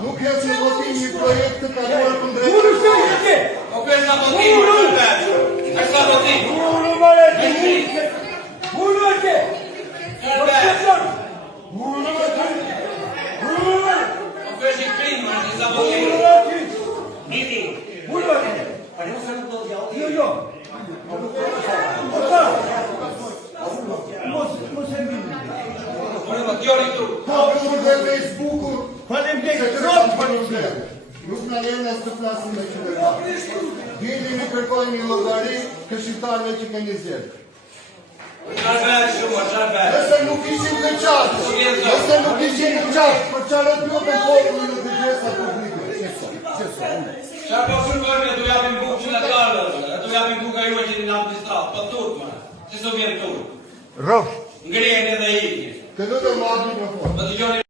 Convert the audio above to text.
Nuk e që votim një projekt të kaluar për drejtë. O kërsa votim, kërsa votim. O kërsi krim, kërsa votim. Niti. Ka për dhe Facebooku. Nuk në lene së të flasin me qytetarë. Djeli një kërkojnë një logari këshqiptarëve që kënë zjerë. Nëse nuk ishim të qatë, për qarët jo të popullë në të gjesa publike. Qa po kërkojnë e du japim bukë që në talë, e du japim bukë a juaj që në administratë, për turkë, që së vjenë turkë. Rëf. Ngrejnë edhe i. Të du të madhë një për